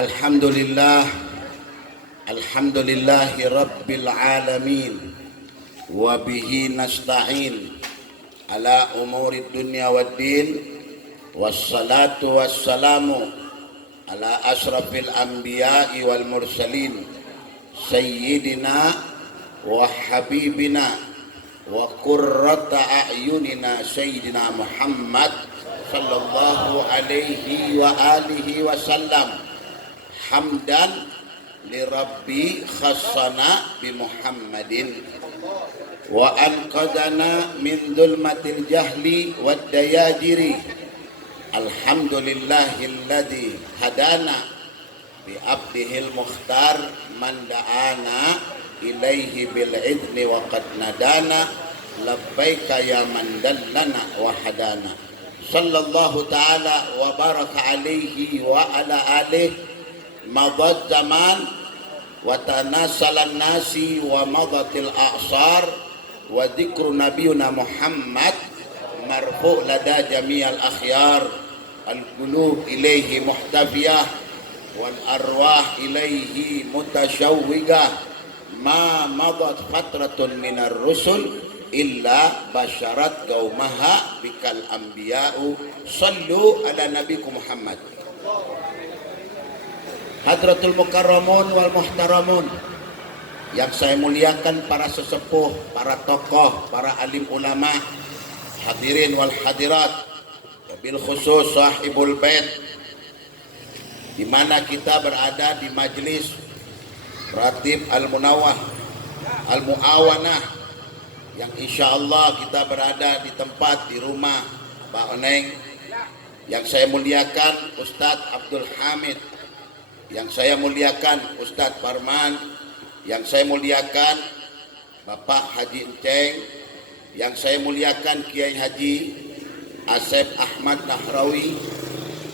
Alhamdulillah, alhamdulillahi rabbil alamin, wa bihi nasta'in ala umuri dunya waddin, wassalatu wassalamu ala asrafil anbiya'i wal mursalin, sayyidina wa habibina wa qurrata a'yunina sayyidina Muhammad sallallahu alaihi wa alihi wasallam. Hamdan li rabbi khassana bi Muhammadin wa anqadana min dhulmatil jahli wad dayajiri. Alhamdulillahilladzi hadana bi abdihil mukhtar man da'ana ilaihi bil idni wa qad nadana labbaika ya man dallana wa hadana. Sallallahu ta'ala wa baraka alaihi wa ala alihi madad zaman wa tanasalan nasi wa madatil a'sar wa dzikru nabiyuna Muhammad marfu' lada jami'al akhyar al qulub ilaihi muhtafiyah wal arwah ilaihi mutashawwigah ma madat fatratun minar rusul illa basyarat qaumaha bikal anbiya'u sallu ala nabikum Muhammad. Hadratul Mukarramun wal Muhtaramun, yang saya muliakan para sesepuh, para tokoh, para alim ulama, hadirin wal hadirat, wabil khusus sahibul bait, di mana kita berada di majlis Ratib Al-Munawwah Al-Muawanah, yang insya Allah kita berada di tempat di rumah Pak Oneng, yang saya muliakan Ustadz Abdul Hamid, yang saya muliakan Ustadz Parman, yang saya muliakan Bapak Haji Enceng, yang saya muliakan Kiai Haji Asep Ahmad Nahrawi,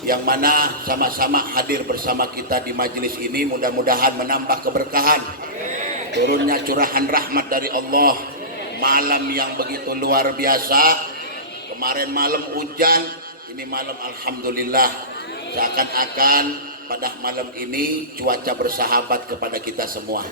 yang mana sama-sama hadir bersama kita di majelis ini. Mudah-mudahan menambah keberkahan, turunnya curahan rahmat dari Allah. Malam yang begitu luar biasa, kemarin malam hujan, ini malam alhamdulillah seakan-akan pada malam ini cuaca bersahabat kepada kita semua.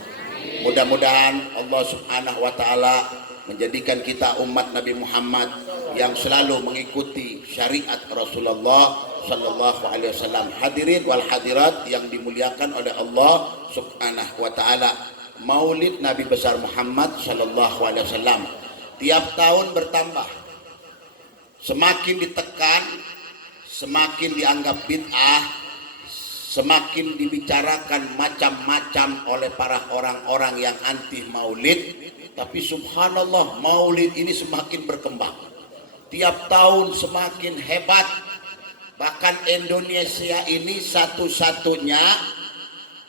Mudah-mudahan Allah Subhanahu wa taala menjadikan kita umat Nabi Muhammad yang selalu mengikuti syariat Rasulullah sallallahu alaihi wasallam. Hadirin wal hadirat yang dimuliakan oleh Allah Subhanahu wa taala. Maulid Nabi besar Muhammad sallallahu alaihi wasallam tiap tahun bertambah. Semakin ditekan, semakin dianggap bid'ah, semakin dibicarakan macam-macam oleh para orang-orang yang anti maulid. Tapi subhanallah, maulid ini semakin berkembang, tiap tahun semakin hebat. Bahkan Indonesia ini satu-satunya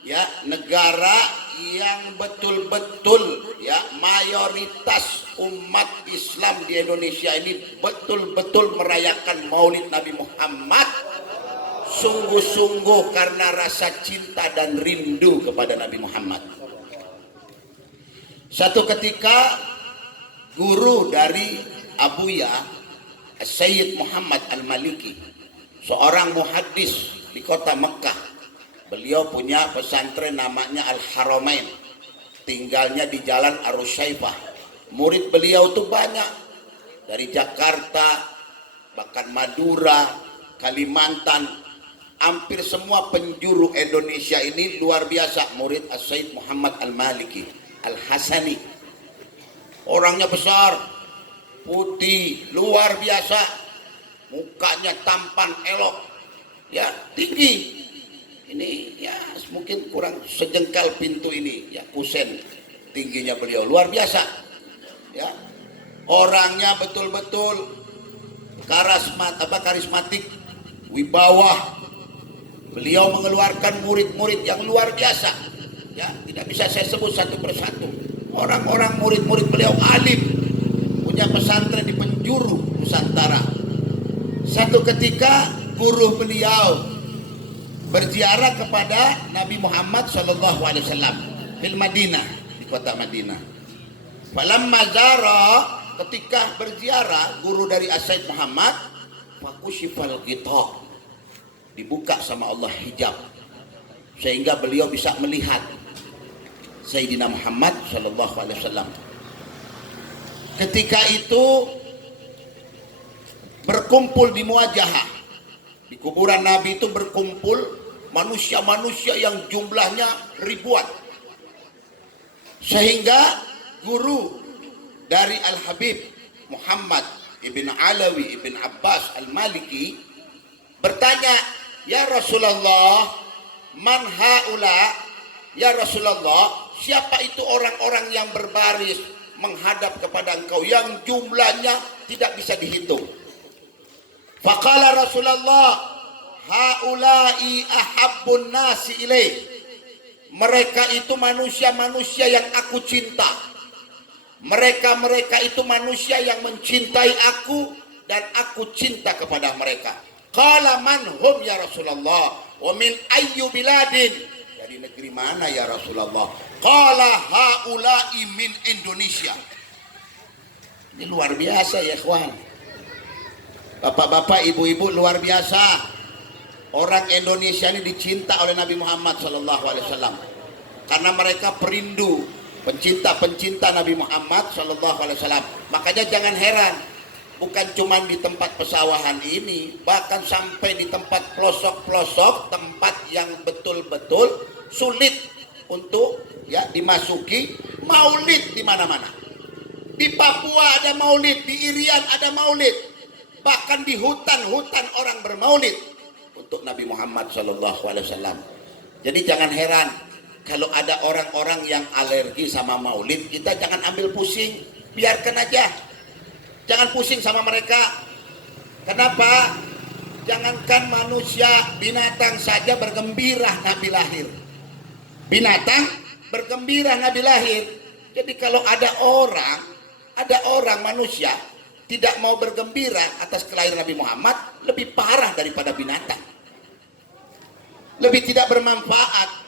ya negara yang betul-betul ya mayoritas umat Islam di Indonesia ini betul-betul merayakan maulid Nabi Muhammad sungguh-sungguh karena rasa cinta dan rindu kepada Nabi Muhammad. Satu ketika guru dari Abuya Sayyid Muhammad Al-Maliki, seorang muhaddis di kota Mekah, beliau punya pesantren namanya Al-Haramain, tinggalnya di Jalan Arusyaifah. Murid beliau tuh banyak dari Jakarta, bahkan Madura, Kalimantan, hampir semua penjuru Indonesia ini luar biasa murid Sayyid Muhammad Al-Maliki Al-Hasani. Orangnya besar, putih, luar biasa, mukanya tampan, elok, ya tinggi. Ini ya mungkin kurang sejengkal pintu ini, ya kusen tingginya beliau, luar biasa. Ya, orangnya betul-betul karismatik, wibawa. Beliau mengeluarkan murid-murid yang luar biasa. Ya, tidak bisa saya sebut satu persatu. Orang-orang murid-murid beliau alim, punya pesantren di penjuru Nusantara. Satu ketika guru beliau berziarah kepada Nabi Muhammad sallallahu alaihi wasallam di Madinah, di kota Madinah. Falamma zara, ketika berziarah guru dari Sayyid Muhammad, fakushifal ghita, dibuka sama Allah hijab. sehingga beliau bisa melihat Sayyidina Muhammad sallallahu alaihi wasallam. Ketika itu berkumpul di muwajahah, di kuburan Nabi itu berkumpul manusia-manusia yang jumlahnya ribuan, sehingga guru dari Al-Habib Muhammad ibn Alawi ibn Abbas Al-Maliki bertanya, "Ya Rasulullah, man haula?" Ya Rasulullah, siapa itu orang-orang yang berbaris menghadap kepada engkau yang jumlahnya tidak bisa dihitung? Faqala Rasulullah, haula'i ahabbun nasi ilaih. Mereka itu manusia-manusia yang aku cinta. Mereka itu manusia yang mencintai aku dan aku cinta kepada mereka. Qala man hum ya Rasulullah? Wa min ayyu biladin? Dari negeri mana ya Rasulullah? Qala haula'i min Indonesia. Ini luar biasa ya ikhwan. Bapak-bapak, ibu-ibu, luar biasa. Orang Indonesia ini dicinta oleh Nabi Muhammad SAW karena mereka perindu, pencinta Nabi Muhammad SAW. Makanya jangan heran, bukan cuma di tempat pesawahan ini, bahkan sampai di tempat pelosok-pelosok, tempat yang betul-betul sulit untuk ya dimasuki, maulid di mana-mana. Di Papua ada maulid, di Irian ada maulid, bahkan di hutan-hutan orang bermaulid untuk Nabi Muhammad SAW. Jadi jangan heran kalau ada orang-orang yang alergi sama maulid, kita jangan ambil pusing, biarkan aja. Jangan pusing sama mereka. Kenapa? Jangankan manusia, binatang saja bergembira Nabi lahir. Binatang bergembira Nabi lahir. Jadi kalau ada orang manusia tidak mau bergembira atas kelahiran Nabi Muhammad, lebih parah daripada binatang. Lebih tidak bermanfaat.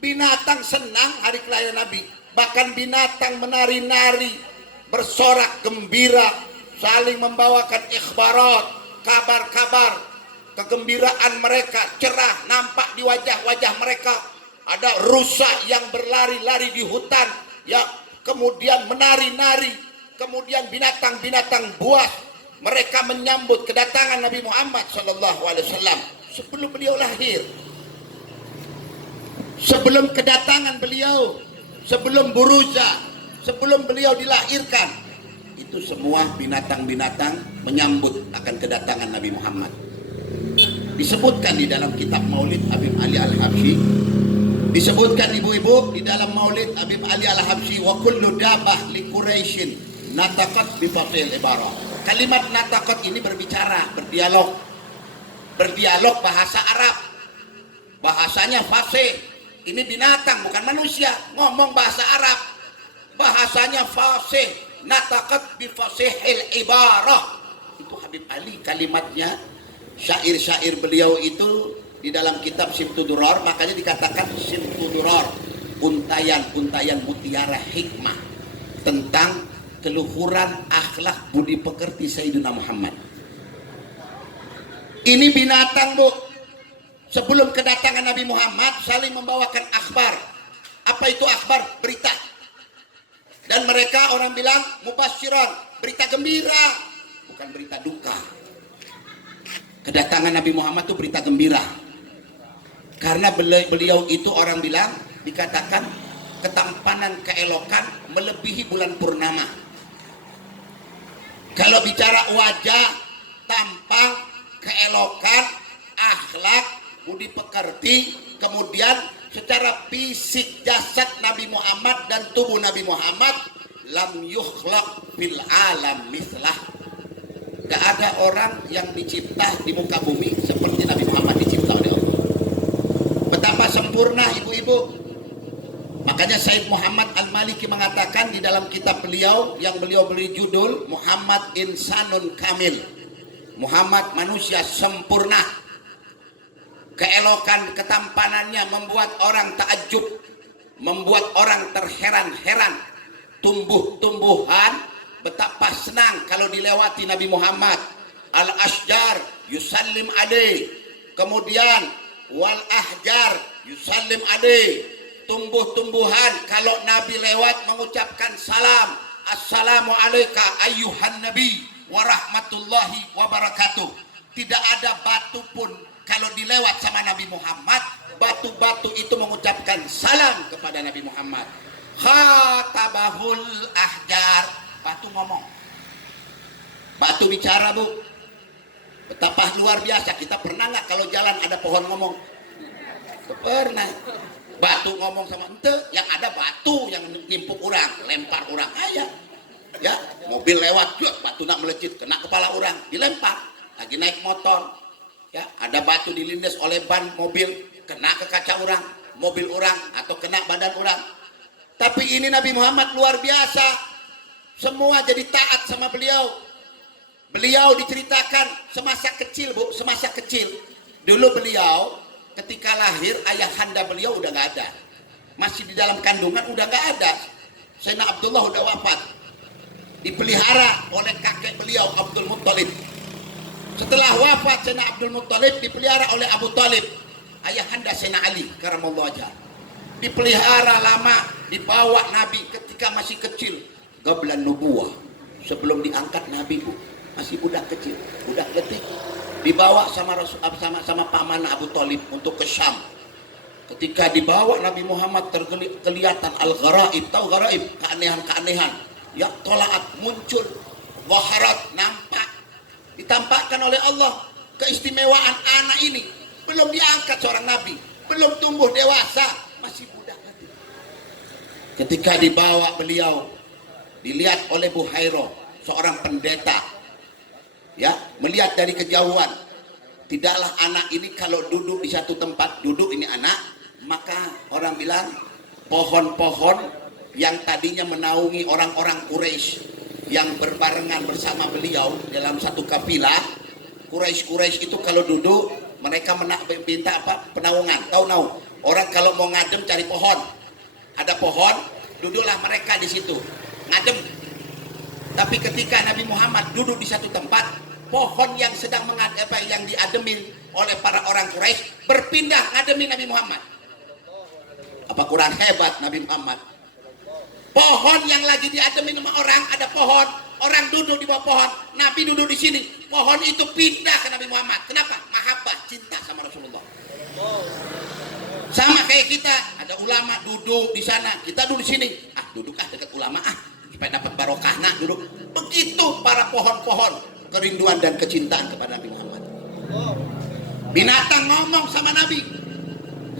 Binatang senang hari kelahiran Nabi. Bahkan binatang menari-nari, bersorak gembira, saling membawakan ikhbarat, kabar-kabar, kegembiraan mereka cerah nampak di wajah-wajah mereka. Ada rusa yang berlari-lari di hutan, ya, kemudian menari-nari, kemudian binatang-binatang buas, mereka menyambut kedatangan Nabi Muhammad SAW sebelum beliau lahir. Sebelum kedatangan beliau, sebelum buruza, sebelum beliau dilahirkan, itu semua binatang-binatang menyambut akan kedatangan Nabi Muhammad. Disebutkan di dalam kitab Maulid Habib Ali Al-Habsyi, disebutkan ibu-ibu di dalam Maulid Habib Ali Al-Habsyi, wa kullu dabah li Quraisyin nataqat bi fasil ibarah. Kalimat nataqat ini berbicara, berdialog bahasa Arab. Bahasanya fasih. Ini binatang bukan manusia, ngomong bahasa Arab. Bahasanya fasih, nataqat bi fasihil ibarah. Itu Habib Ali kalimatnya. Syair-syair beliau itu di dalam kitab Simtud Durar, makanya dikatakan Simtud Durar, untayan-untayan mutiara hikmah tentang keluhuran akhlak budi pekerti Sayyidina Muhammad. Ini binatang, Bu. Sebelum kedatangan Nabi Muhammad saling membawakan akhbar. Apa itu akhbar? Berita. Dan mereka orang bilang mubasyiran, berita gembira, bukan berita duka. Kedatangan Nabi Muhammad itu berita gembira. Karena beliau itu orang bilang, dikatakan ketampanan, keelokan melebihi bulan purnama. Kalau bicara wajah, tampang, keelokan, akhlak, budi pekerti, kemudian secara fisik jasad Nabi Muhammad dan tubuh Nabi Muhammad, lam yukhlaq fil alam mislah. Gak ada orang yang dicipta di muka bumi seperti Nabi Muhammad dicipta oleh Allah. Betapa sempurna ibu-ibu. Makanya Said Muhammad Al-Maliki mengatakan di dalam kitab beliau yang beliau beri judul Muhammad Insanun Kamil. Muhammad manusia sempurna. Keelokan ketampanannya membuat orang takjub, membuat orang terheran-heran. Tumbuh-tumbuhan betapa senang kalau dilewati Nabi Muhammad. Al-Asjar yusallim alaih. Kemudian wal ahjar yusallim alaih. Tumbuh-tumbuhan kalau Nabi lewat mengucapkan salam, assalamu alayka ayyuhan nabi wa rahmatullahi wa barakatuh. Tidak ada batu pun kalau dilewat sama Nabi Muhammad, batu-batu itu mengucapkan salam kepada Nabi Muhammad. Khatabahul ahjar, batu ngomong, batu bicara bu. Betapa luar biasa. Kita pernah nggak kalau jalan ada pohon ngomong? Pernah. Batu ngomong sama ente, yang ada batu yang nimpuk orang, lempar orang aja. Ya, mobil lewat, batu nak melecit, kena kepala orang, dilempar. Lagi naik motor, ya, ada batu dilindas oleh ban mobil, kena ke kaca orang, mobil orang, atau kena badan orang. Tapi ini Nabi Muhammad luar biasa. Semua jadi taat sama beliau. Beliau diceritakan semasa kecil bu, semasa kecil. Dulu beliau ketika lahir ayahanda beliau udah nggak ada, masih di dalam kandungan udah nggak ada. Sayyidina Abdullah udah wafat, dipelihara oleh kakek beliau Abdul Muttalib. Setelah wafat Sayyidina Abdul Muttalib dipelihara oleh Abu Talib, ayahanda Sayyidina Ali karamallahu wajhah. Dipelihara lama, dibawa Nabi ketika masih kecil, qablan nubuwah, sebelum diangkat Nabi bu, masih budak kecil, budak letik. Dibawa sama paman Abu Talib untuk ke Syam. Ketika dibawa Nabi Muhammad kelihatan al-gharaib, tahu gharaib, keanehan-keanehan. Ya tolaat muncul, waharat nampak, ditampakkan oleh Allah keistimewaan anak ini. Belum diangkat seorang Nabi, belum tumbuh dewasa, masih budak lagi. Ketika dibawa beliau, dilihat oleh Buhairah, seorang pendeta. Ya, melihat dari kejauhan, tidaklah anak ini kalau duduk di satu tempat, duduk ini anak, maka orang bilang pohon-pohon yang tadinya menaungi orang-orang Quraisy yang berbarengan bersama beliau dalam satu kafilah. Quraisy itu kalau duduk mereka minta apa? Penaungan. Tahu orang kalau mau ngadem cari pohon, ada pohon, duduklah mereka di situ ngadem. Tapi ketika Nabi Muhammad duduk di satu tempat, pohon yang sedang yang diademin oleh para orang Quraisy berpindah ngademin Nabi Muhammad. Apa kurang hebat Nabi Muhammad? Pohon yang lagi diademin sama orang, ada pohon, orang duduk di bawah pohon, Nabi duduk di sini, pohon itu pindah ke Nabi Muhammad. Kenapa? Mahabbah, cinta sama Rasulullah. Sama kayak kita, ada ulama duduk di sana, kita duduk di sini. Duduk dekat ulama supaya dapat barokah, duduk. Begitu para pohon-pohon kerinduan dan kecintaan kepada Nabi Muhammad. Binatang ngomong sama Nabi.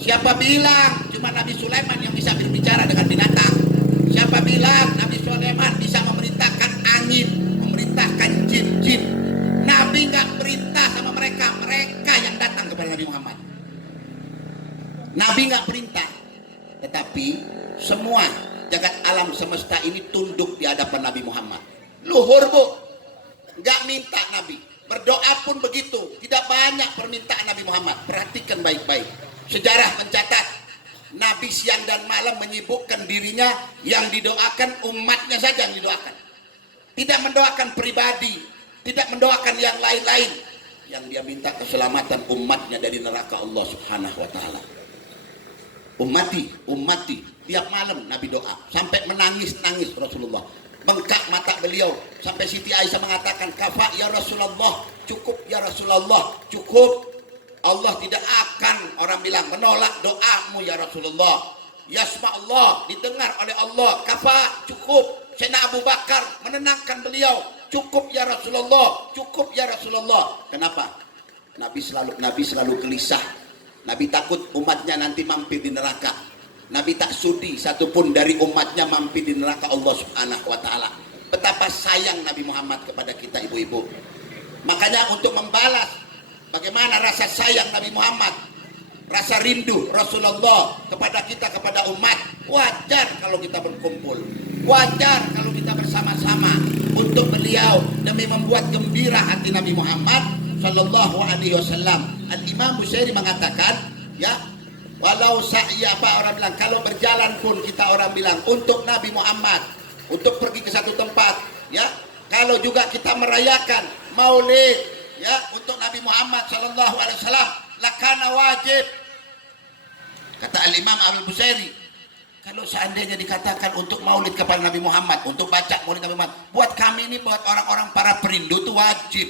Siapa bilang cuma Nabi Sulaiman yang bisa berbicara dengan binatang? Siapa bilang Nabi Sulaiman bisa memerintahkan angin, memerintahkan jin-jin? Nabi nggak perintah sama mereka, mereka yang datang kepada Nabi Muhammad. Nabi nggak perintah, tetapi semua jagat alam semesta ini tunduk di hadapan Nabi Muhammad. Luhur bu, nggak minta Nabi. Berdoa pun begitu, tidak banyak permintaan Nabi Muhammad. Perhatikan baik-baik. Sejarah mencatat Nabi siang dan malam menyibukkan dirinya, yang didoakan umatnya saja yang didoakan. Tidak mendoakan pribadi, tidak mendoakan yang lain-lain. Yang dia minta keselamatan umatnya dari neraka Allah Subhanahu wa taala. Ummati, tiap malam Nabi doa sampai menangis-nangis Rasulullah. Bengkak mata beliau sampai Siti Aisyah mengatakan, kafa ya Rasulullah, cukup ya Rasulullah, cukup. Allah tidak akan, orang bilang, menolak doamu ya Rasulullah. Yasma Allah, didengar oleh Allah. Kafa, cukup. Sayyidina Abu Bakar menenangkan beliau, cukup ya Rasulullah, cukup ya Rasulullah. Kenapa? Nabi selalu gelisah. Nabi takut umatnya nanti mampir di neraka. Nabi tak sudi satupun dari umatnya mampir di neraka Allah Subhanahu wa taala. Betapa sayang Nabi Muhammad kepada kita ibu-ibu. Makanya untuk membalas bagaimana rasa sayang Nabi Muhammad, rasa rindu Rasulullah kepada kita, kepada umat, wajar kalau kita berkumpul, wajar kalau kita bersama-sama untuk beliau demi membuat gembira hati Nabi Muhammad Sallallahu Alaihi Wasallam. Al-Imam Bushairi mengatakan, ya, walau saya orang bilang, kalau berjalan pun kita orang bilang untuk Nabi Muhammad, untuk pergi ke satu tempat, ya, kalau juga kita merayakan Maulid, ya, untuk Nabi Muhammad Sallallahu Alaihi Wasallam, lakana wajib Kata Al-Imam Al-Busairi, kalau seandainya dikatakan untuk maulid kepada Nabi Muhammad, untuk baca maulid Nabi Muhammad, buat kami ini, buat orang-orang para perindu itu wajib.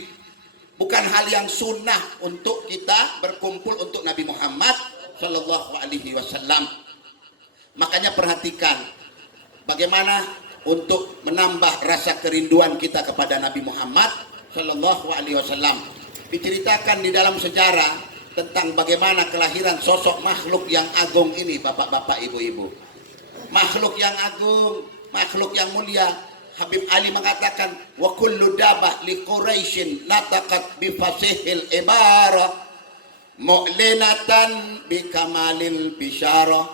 Bukan hal yang sunnah untuk kita berkumpul untuk Nabi Muhammad Sallallahu Alaihi Wasallam. Makanya perhatikan bagaimana untuk menambah rasa kerinduan kita kepada Nabi Muhammad Sallallahu Alaihi Wasallam. Diceritakan di dalam sejarah tentang bagaimana kelahiran sosok makhluk yang agung ini, bapak-bapak, ibu-ibu. Makhluk yang agung, makhluk yang mulia. Habib Ali mengatakan, wa kullu dabah li Quraisyin nataqat bi fasihil ibara mu'linatan bi kamalil bisyara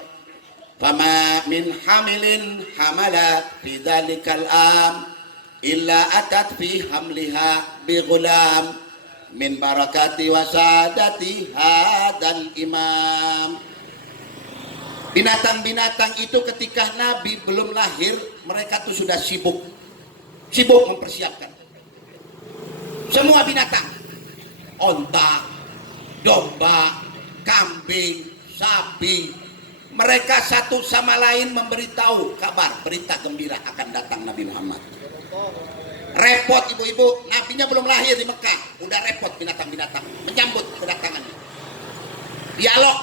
fama min hamilin hamalat fi dzalikal am illa atat fi hamliha bi ghulam min barakati wasadati hadal imam. Binatang-binatang itu ketika Nabi belum lahir, mereka tuh sudah sibuk mempersiapkan. Semua binatang, onta, domba, kambing, sapi, mereka satu sama lain memberitahu kabar, berita gembira akan datang Nabi Muhammad. Repot ibu-ibu, nabinya belum lahir di Mekah, udah repot binatang-binatang menyambut kedatangannya. Dialog,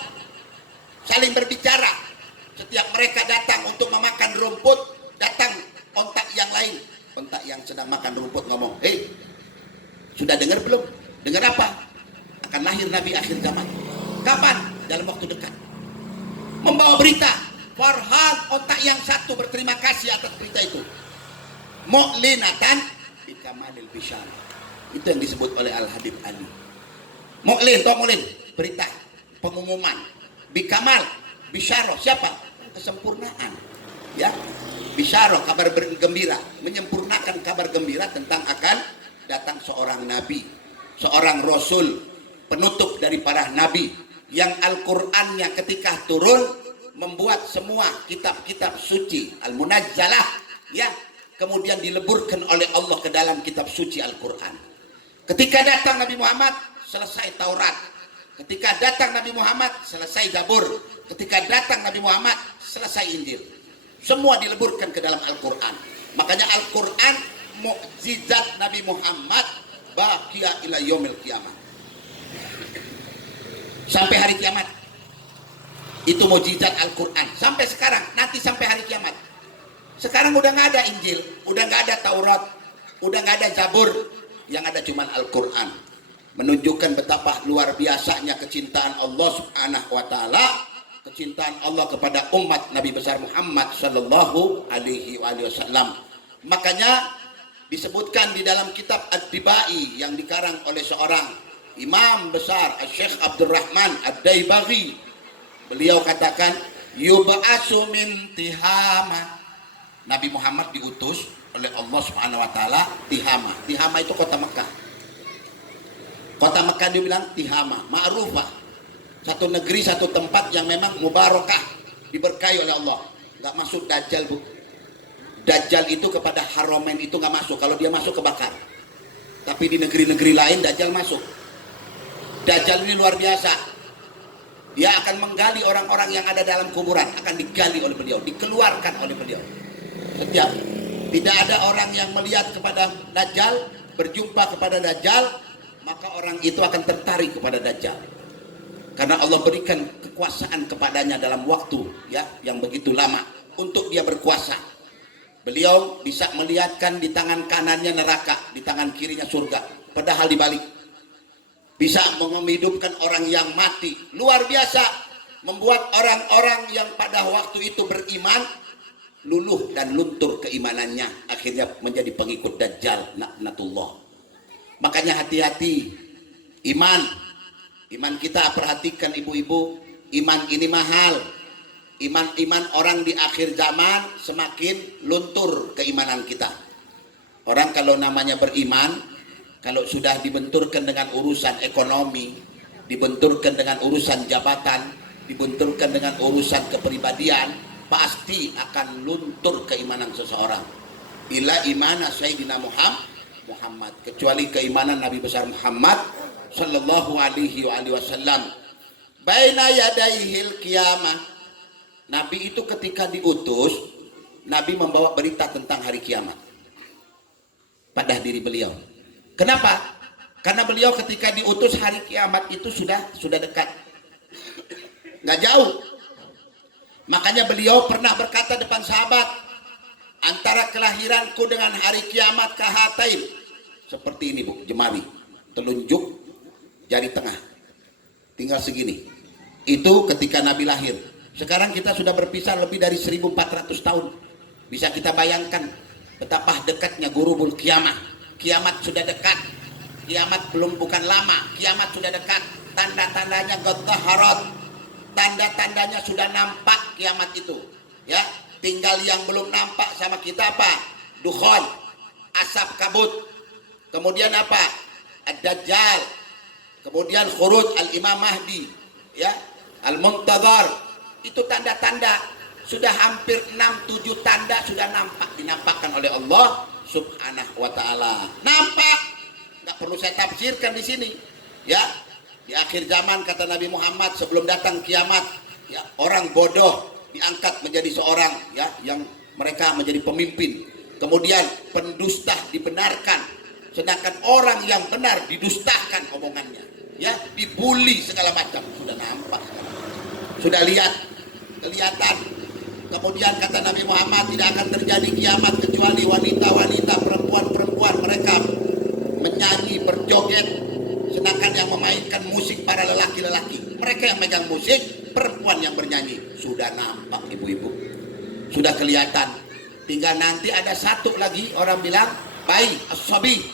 saling berbicara. Setiap mereka datang untuk memakan rumput, datang ontak yang lain, ontak yang sedang makan rumput ngomong, "Hei, sudah dengar belum? Dengar apa? Akan lahir Nabi akhir zaman. Kapan? Dalam waktu dekat." Membawa berita. Farhan, ontak yang satu berterima kasih atas berita itu. Mu'linatan bikamalil bisyara. Itu yang disebut oleh Al-Habib Ali. Mu'lin, toh mu'lin, berita, pengumuman. Bikamal, bisyara, siapa? Kesempurnaan. Ya, bisyara, kabar gembira, menyempurnakan kabar gembira tentang akan datang seorang nabi, seorang rasul, penutup dari para nabi, yang Al-Qur'annya ketika turun membuat semua kitab-kitab suci, Al-Munazzalah, ya, kemudian dileburkan oleh Allah ke dalam kitab suci Al-Quran. Ketika datang Nabi Muhammad, selesai Taurat. Ketika datang Nabi Muhammad, selesai Zabur. Ketika datang Nabi Muhammad, selesai Injil. Semua dileburkan ke dalam Al-Quran. Makanya Al-Quran mukjizat Nabi Muhammad baqiya ila yaumil qiyamah. Sampai hari kiamat. Itu mukjizat Al-Quran. Sampai sekarang, nanti sampai hari kiamat. Sekarang udah nggak ada Injil, udah nggak ada Taurat, udah nggak ada Zabur, yang ada cuma Al-Quran. Menunjukkan betapa luar biasanya kecintaan Allah Subhanahu wa Ta'ala, kecintaan Allah kepada umat Nabi besar Muhammad Sallallahu Alaihi Wasallam. Makanya disebutkan di dalam kitab Ad-Dibai yang dikarang oleh seorang imam besar, Syekh Abdurrahman Ad-Daibaghi. Beliau katakan, yub'asu min Tihama. Nabi Muhammad diutus oleh Allah Subhanahu wa Ta'ala Tihama. Tihama itu kota Mekah. Kota Mekah dibilang Tihama, ma'rufah. Satu negeri, satu tempat yang memang mubarakah, diberkahi oleh Allah. Nggak masuk Dajjal, Bu. Dajjal itu kepada Haramain itu nggak masuk. Kalau dia masuk kebakar. Tapi di negeri-negeri lain Dajjal masuk. Dajjal ini luar biasa. Dia akan menggali orang-orang yang ada dalam kuburan, akan digali oleh beliau, dikeluarkan oleh beliau. Setiap tidak ada orang yang melihat kepada Dajjal, berjumpa kepada Dajjal, maka orang itu akan tertarik kepada Dajjal. Karena Allah berikan kekuasaan kepadanya dalam waktu ya yang begitu lama untuk dia berkuasa. Beliau bisa melihatkan di tangan kanannya neraka, di tangan kirinya surga, padahal dibalik. Bisa menghidupkan orang yang mati, luar biasa, membuat orang-orang yang pada waktu itu beriman luluh dan luntur keimanannya, akhirnya menjadi pengikut Dajjal laknatullah. Makanya hati-hati, iman kita, perhatikan ibu-ibu, iman ini mahal. Iman orang di akhir zaman semakin luntur keimanan kita. Orang kalau namanya beriman, kalau sudah dibenturkan dengan urusan ekonomi, dibenturkan dengan urusan jabatan, dibenturkan dengan urusan kepribadian, pasti akan luntur keimanan seseorang. Ila imana Sayyidina Muhammad, kecuali keimanan Nabi besar Muhammad Sallallahu Alaihi Wasallam. baina yadaihil kiamah. Nabi itu ketika diutus, Nabi membawa berita tentang hari kiamat pada diri beliau. Kenapa? Karena beliau ketika diutus hari kiamat itu sudah dekat, nggak jauh. Makanya beliau pernah berkata depan sahabat, antara kelahiranku dengan hari kiamat kahatain, seperti ini bu, jemari, telunjuk jari tengah, tinggal segini. Itu ketika Nabi lahir. Sekarang kita sudah berpisah lebih dari 1400 tahun. Bisa kita bayangkan betapa dekatnya gurubul kiamah. Kiamat sudah dekat. Kiamat bukan lama, kiamat sudah dekat. Tanda-tandanya ghadhaharat. Tanda-tandanya sudah nampak kiamat itu. Ya, tinggal yang belum nampak sama kita apa? Dukhon, asap kabut. Kemudian apa? Ad-Dajjal. Kemudian khuruj al-Imam Mahdi, ya, al-Muntadhar. Itu tanda-tanda, sudah hampir 6-7 tanda sudah dinampakkan oleh Allah Subhanahu wa taala. Nampak, nggak perlu saya tafsirkan di sini. Ya, di akhir zaman kata Nabi Muhammad sebelum datang kiamat, ya, orang bodoh diangkat menjadi seorang, ya, yang mereka menjadi pemimpin. Kemudian pendusta dibenarkan, sedangkan orang yang benar didustakan omongannya, ya, dibully segala macam. Sudah nampak, sudah kelihatan. Kemudian kata Nabi Muhammad tidak akan terjadi kiamat kecuali wanita-wanita, perempuan-perempuan mereka menyanyi, berjoget, sedangkan yang memainkan musik para lelaki-lelaki. Mereka yang megang musik, perempuan yang bernyanyi. Sudah nampak ibu-ibu, sudah kelihatan. Tinggal nanti ada satu lagi, orang bilang bayi as-sabi,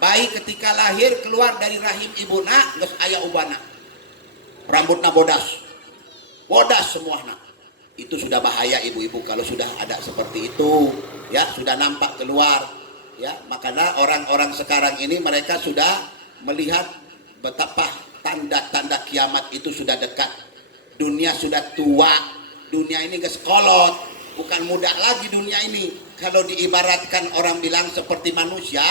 bayi ketika lahir keluar dari rahim ibuna geus aya ubana, rambutna bodas semuanya. Itu sudah bahaya ibu-ibu kalau sudah ada seperti itu, ya, sudah nampak keluar, ya. Makanya orang-orang sekarang ini mereka sudah melihat betapa tanda-tanda kiamat itu sudah dekat. Dunia sudah tua, dunia ini geus kolot, bukan muda lagi dunia ini. Kalau diibaratkan orang bilang seperti manusia,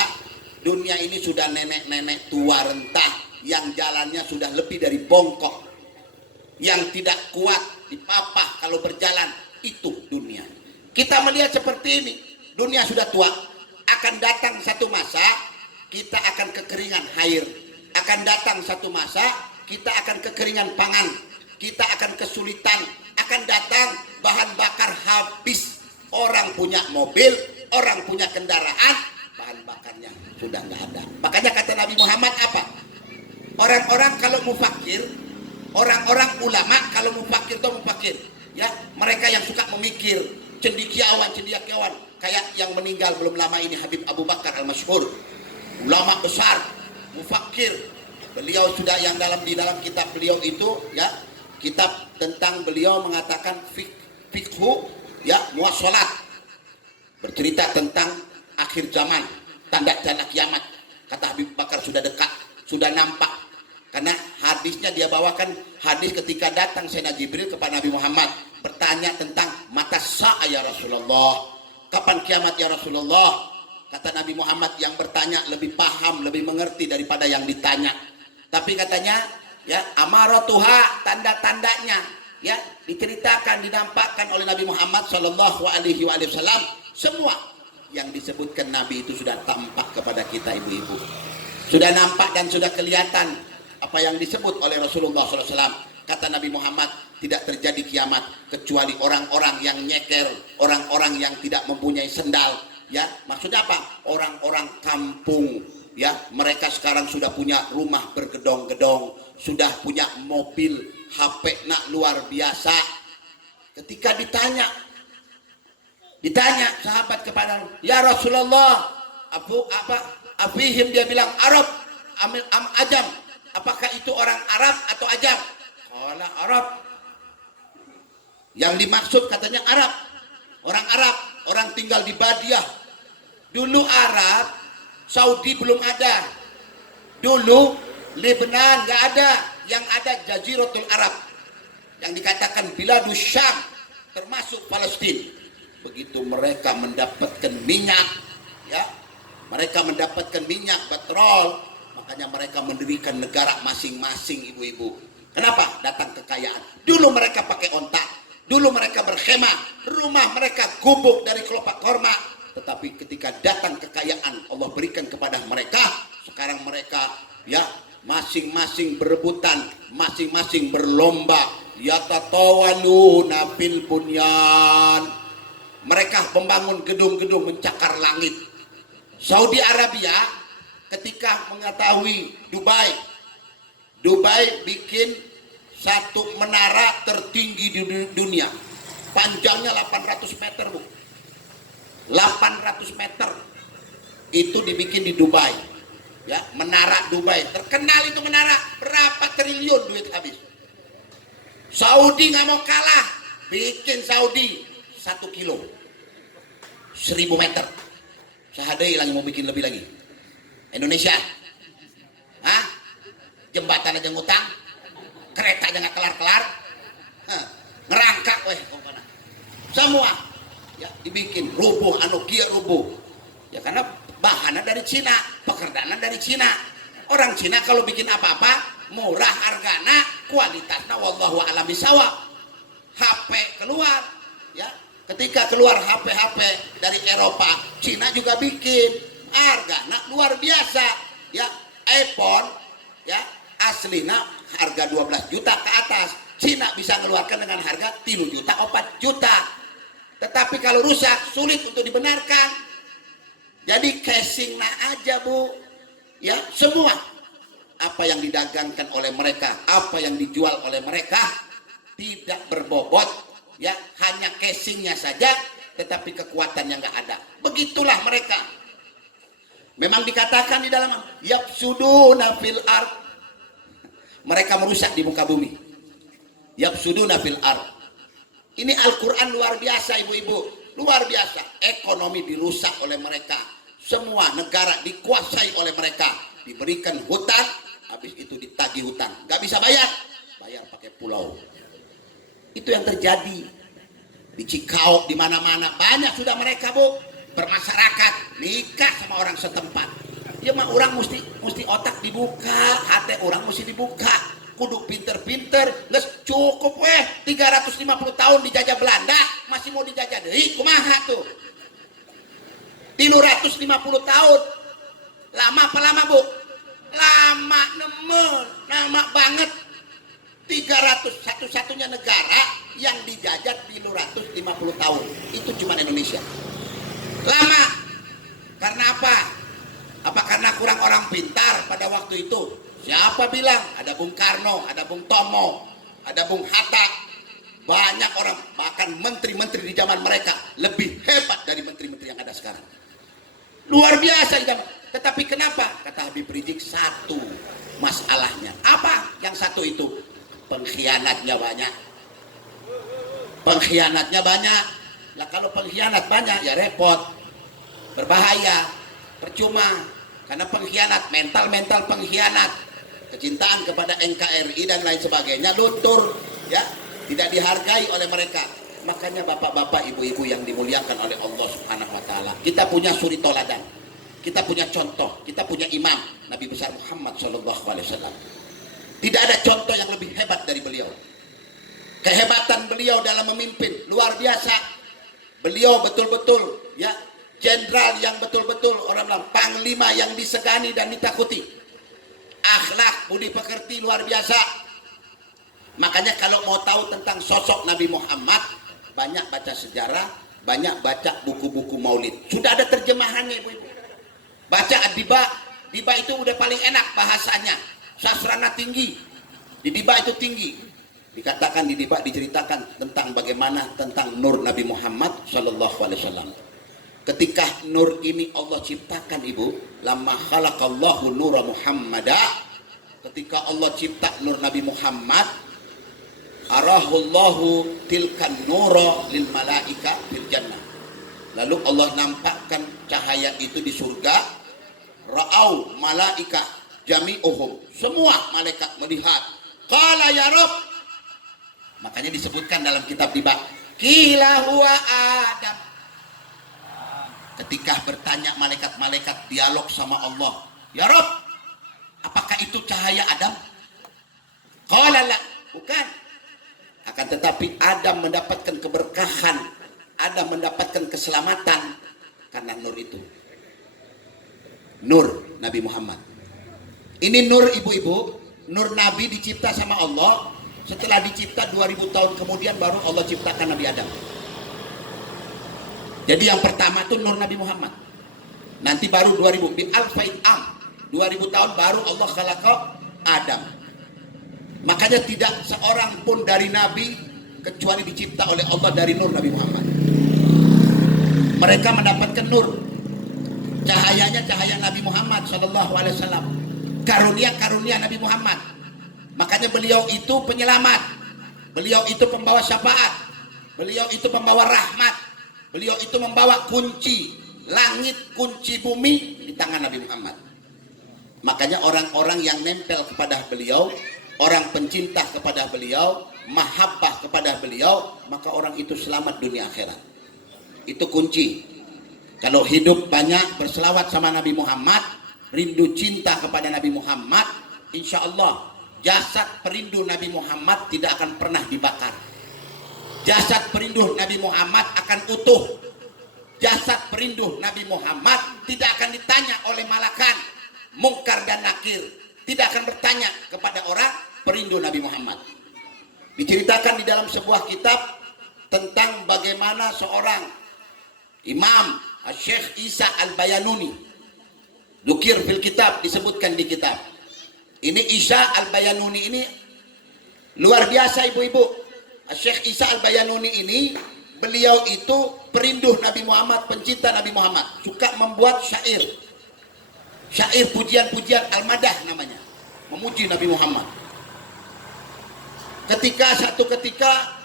dunia ini sudah nenek-nenek tua rentah yang jalannya sudah lebih dari bongkok, yang tidak kuat dipapah kalau berjalan. Itu dunia. Kita melihat seperti ini, dunia sudah tua. Akan datang satu masa kita akan kekeringan air, akan datang satu masa kita akan kekeringan pangan, kita akan kesulitan, akan datang bahan bakar habis. Orang punya mobil, orang punya kendaraan, bahan bakarnya sudah nggak ada. Makanya kata Nabi Muhammad apa? Orang-orang kalau mufakir, orang-orang ulama kalau mufakir itu mufakir, ya, mereka yang suka memikir, cendekiawan, kayak yang meninggal belum lama ini Habib Abu Bakar Al-Masyhur, ulama besar, mufakir. Beliau sudah yang di dalam kitab beliau itu, ya, kitab tentang beliau mengatakan fikhu, ya, muassalat, bercerita tentang akhir zaman, tanda-tanda kiamat. Kata Habib Bakar sudah dekat, sudah nampak. Karena hadisnya dia bawakan hadis ketika datang Sayyidina Jibril kepada Nabi Muhammad bertanya tentang mata sa'a ya Rasulullah, kapan kiamat ya Rasulullah. Kata Nabi Muhammad yang bertanya lebih paham, lebih mengerti daripada yang ditanya. Tapi katanya, ya, amaratuha, tanda-tandanya, ya, diceritakan, dinampakkan oleh Nabi Muhammad Shallallahu Alaihi Wasallam. Semua yang disebutkan Nabi itu sudah tampak kepada kita ibu-ibu, sudah nampak dan sudah kelihatan apa yang disebut oleh Rasulullah SAW. Kata Nabi Muhammad, tidak terjadi kiamat kecuali orang-orang yang nyeker, orang-orang yang tidak mempunyai sendal, ya. Maksudnya apa? Orang-orang kampung, ya, mereka sekarang sudah punya rumah bergedong-gedong, sudah punya mobil, HP nak luar biasa. Ketika ditanya sahabat kepada, ya Rasulullah, afihim, dia bilang Arab, ajam, apakah itu orang Arab atau ajam? Qala Arab. Yang dimaksud katanya Arab, orang Arab, orang tinggal di Badiah. Dulu Arab, Saudi belum ada, dulu Lebanon nggak ada, yang ada Jaziratul Arab, yang dikatakan Biladus Syam, termasuk Palestina. Begitu mereka mendapatkan minyak, ya, mereka mendapatkan minyak, petrol, makanya mereka mendirikan negara masing-masing ibu-ibu. Kenapa? Datang kekayaan. Dulu mereka pakai onta, dulu mereka berkhemah, rumah mereka gubuk dari kelopak korma. Tetapi ketika datang kekayaan Allah berikan kepada mereka, sekarang mereka ya masing-masing berebutan, masing-masing berlomba. Yatatawaluna fil bunyan. Mereka membangun gedung-gedung mencakar langit. Saudi Arabia ketika mengetahui Dubai bikin satu menara tertinggi di dunia. Panjangnya 800 meter, Bu. 800 meter. Itu dibikin di Dubai. Ya, menara Dubai. Terkenal itu menara. Berapa triliun duit habis. Saudi nggak mau kalah. Bikin Saudi 1 kilo. 1000 meter. Sehadai lagi mau bikin lebih lagi. Indonesia. Hah? Jembatan aja ngutang, kereta aja nggak kelar-kelar, ngerangkak weh, semua ya dibikin rubuh, kia rubuh, ya karena bahannya dari Cina, pekerjaan dari Cina. Orang Cina kalau bikin apa-apa murah hargana, kualitasnya wallahu a'lam bishawab. HP keluar, ya ketika keluar HP dari Eropa, Cina juga bikin, hargana luar biasa, ya iPhone, ya aslinya harga 12 juta ke atas. Cina bisa mengeluarkan dengan harga 3 juta, 4 juta. Tetapi kalau rusak, sulit untuk dibenarkan. Jadi casing aja, Bu. Ya, semua. Apa yang didagangkan oleh mereka, apa yang dijual oleh mereka, tidak berbobot. Ya, hanya casingnya saja, tetapi kekuatannya nggak ada. Begitulah mereka. Memang dikatakan di dalam yafsuduna fil ard. Mereka merusak di muka bumi. Yafsuduna fil ard. Ini Al-Quran luar biasa, ibu-ibu. Luar biasa. Ekonomi dirusak oleh mereka. Semua negara dikuasai oleh mereka. Diberikan hutang, habis itu ditagih hutang. Gak bisa bayar. Bayar pakai pulau. Itu yang terjadi. Di Cikau, di mana-mana. Banyak sudah mereka, Bu. Bermasyarakat. Nikah sama orang setempat. Ya mah orang mesti otak dibuka, hati orang mesti dibuka. Kudu pinter-pinter, nges cukup 350 tahun dijajah Belanda, masih mau dijajah deui, kumaha tuh? 350 tahun. Lama apa lama, Bu? Lama nemen, lama banget. 300 satu-satunya negara yang dijajah 350 tahun. Itu cuma Indonesia. Lama. Karena apa? Apa karena kurang orang pintar pada waktu itu? Siapa bilang? Ada Bung Karno, ada Bung Tomo, ada Bung Hatta. Banyak orang, bahkan menteri-menteri di zaman mereka lebih hebat dari menteri-menteri yang ada sekarang. Luar biasa. Tetapi kenapa? Kata Habib Rizik, satu masalahnya. Apa yang satu itu? Pengkhianatnya banyak. Pengkhianatnya banyak. Nah kalau pengkhianat banyak ya repot. Berbahaya. Percuma, karena pengkhianat, mental pengkhianat, kecintaan kepada NKRI dan lain sebagainya luntur, ya, tidak dihargai oleh mereka. Makanya bapak-bapak, ibu-ibu yang dimuliakan oleh Allah Subhanahu wa taala, kita punya suri toladan, kita punya contoh, kita punya imam Nabi besar Muhammad sallallahu alaihi wasallam. Tidak ada contoh yang lebih hebat dari beliau. Kehebatan beliau dalam memimpin luar biasa. Beliau betul-betul ya jenderal yang betul-betul orang bilang panglima yang disegani dan ditakuti. Akhlak, budi pekerti luar biasa. Makanya kalau mau tahu tentang sosok Nabi Muhammad, banyak baca sejarah, banyak baca buku-buku maulid. Sudah ada terjemahannya, ibu-ibu. Baca Ad-Diba. Diba itu udah paling enak bahasanya. Sastrana tinggi. Di Diba itu tinggi. Dikatakan di Diba diceritakan tentang bagaimana tentang nur Nabi Muhammad sallallahu alaihi wasallam. Ketika nur ini Allah ciptakan, ibu, lama khalaqallahu nura Muhammada, ketika Allah cipta nur Nabi Muhammad, arahullahu tilkan nura lil malaika fil jannah. Lalu Allah nampakkan cahaya itu di surga. Ra'au malaika jami'uhum, semua malaikat melihat. Qala ya Rabb, makanya disebutkan dalam kitab Diba, qila huwa Adam. Ketika bertanya malaikat-malaikat dialog sama Allah, ya Rabb, apakah itu cahaya Adam? Qala la, bukan. Akan tetapi Adam mendapatkan keberkahan, Adam mendapatkan keselamatan karena nur itu. Nur Nabi Muhammad. Ini nur ibu-ibu, nur Nabi dicipta sama Allah. Setelah dicipta 2000 tahun kemudian baru Allah ciptakan Nabi Adam. Jadi yang pertama itu nur Nabi Muhammad. Nanti baru 2000 bi alfai am, 2000 tahun baru Allah khalaqa Adam. Makanya tidak seorang pun dari Nabi kecuali dicipta oleh Allah dari nur Nabi Muhammad. Mereka mendapatkan nur. Cahayanya cahaya Nabi Muhammad sallallahu alaihi wasallam. Karunia Nabi Muhammad. Makanya beliau itu penyelamat. Beliau itu pembawa syafaat. Beliau itu pembawa rahmat. Beliau itu membawa kunci langit, kunci bumi di tangan Nabi Muhammad. Makanya orang-orang yang nempel kepada beliau, orang pencinta kepada beliau, mahabbah kepada beliau, maka orang itu selamat dunia akhirat. Itu kunci. Kalau hidup banyak berselawat sama Nabi Muhammad, rindu cinta kepada Nabi Muhammad, insya Allah jasad perindu Nabi Muhammad tidak akan pernah dibakar. Jasad perindu Nabi Muhammad akan utuh. Jasad perindu Nabi Muhammad tidak akan ditanya oleh malakan, mungkar dan nakir. Tidak akan bertanya kepada orang perindu Nabi Muhammad. Diceritakan di dalam sebuah kitab tentang bagaimana seorang Imam Syekh Isa Al-Bayanuni, dzukir fil kitab, disebutkan di kitab. Ini Isa Al-Bayanuni ini luar biasa ibu-ibu. Syekh Isa Al-Bayanuni ini beliau itu perinduh Nabi Muhammad, pencinta Nabi Muhammad, suka membuat syair. Syair pujian-pujian al-madah namanya, memuji Nabi Muhammad. Satu ketika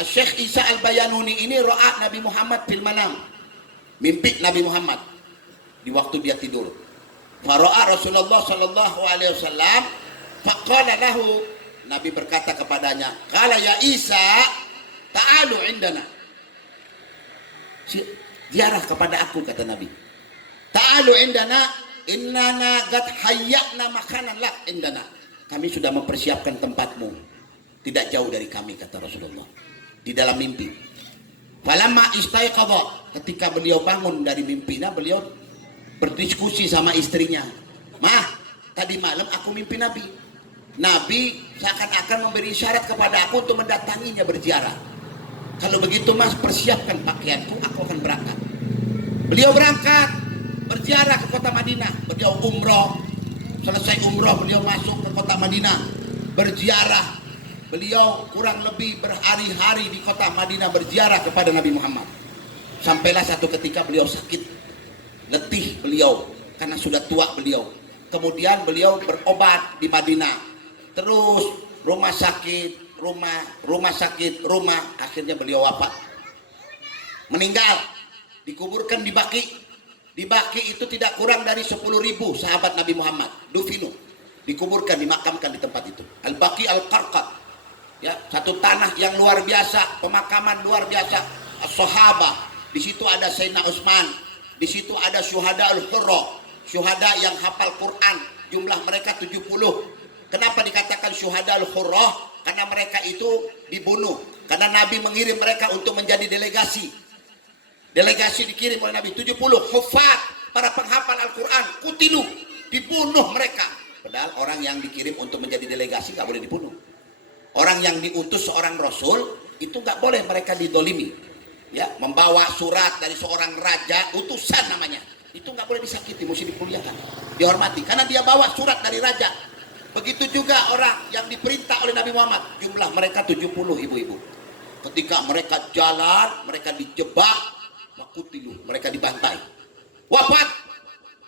Syekh Isa Al-Bayanuni ini ro'a Nabi Muhammad fil manam, mimpi Nabi Muhammad di waktu dia tidur. Faro'a Rasulullah sallallahu alaihi wasallam, faqala lahu, Nabi berkata kepadanya, qala ya Isa, ta'alu indana. Ziarah kepada aku, kata Nabi. Ta'alu indana, innana qad hayya'na makanan lak indana. Kami sudah mempersiapkan tempatmu tidak jauh dari kami, kata Rasulullah di dalam mimpi. Falamma istaiqadha, ketika beliau bangun dari mimpinya, beliau berdiskusi sama istrinya. Mah, tadi malam aku mimpi Nabi. Nabi seakan-akan memberi isyarat kepada aku untuk mendatanginya berziarah. Kalau begitu mas, persiapkan pakaianku, aku akan berangkat. Beliau berangkat berziarah ke kota Madinah. Beliau umroh. Selesai umroh beliau masuk ke kota Madinah berziarah. Beliau kurang lebih berhari-hari di kota Madinah berziarah kepada Nabi Muhammad. Sampailah satu ketika beliau sakit, letih beliau karena sudah tua beliau. Kemudian beliau berobat di Madinah. Terus rumah sakit, rumah sakit, akhirnya beliau wafat. Meninggal, dikuburkan di Baqi. Di Baqi itu tidak kurang dari 10.000 sahabat Nabi Muhammad. Dufinu, dikuburkan, dimakamkan di tempat itu. Al-Baqi Al-Qarqad. Ya, satu tanah yang luar biasa, pemakaman luar biasa. As-Sahabah, di situ ada Sayyidina Utsman, di situ ada syuhada al-hurra, syuhada yang hafal Quran, jumlah mereka 70. Kenapa dikatakan syuhada al-hurra? Karena mereka itu dibunuh, karena Nabi mengirim mereka untuk menjadi delegasi. Delegasi dikirim oleh Nabi, 70 hufat, para penghafal Al-Quran, kutilu, dibunuh mereka. Padahal orang yang dikirim untuk menjadi delegasi gak boleh dibunuh. Orang yang diutus seorang rasul itu nggak boleh mereka didolimi, ya, membawa surat dari seorang raja, utusan namanya, itu nggak boleh disakiti, mesti dimuliakan, dihormati, karena dia bawa surat dari raja. Begitu juga orang yang diperintah oleh Nabi Muhammad, jumlah mereka 70 ibu-ibu. Ketika mereka jalan, mereka dijebak, makutilu, mereka dibantai, wafat.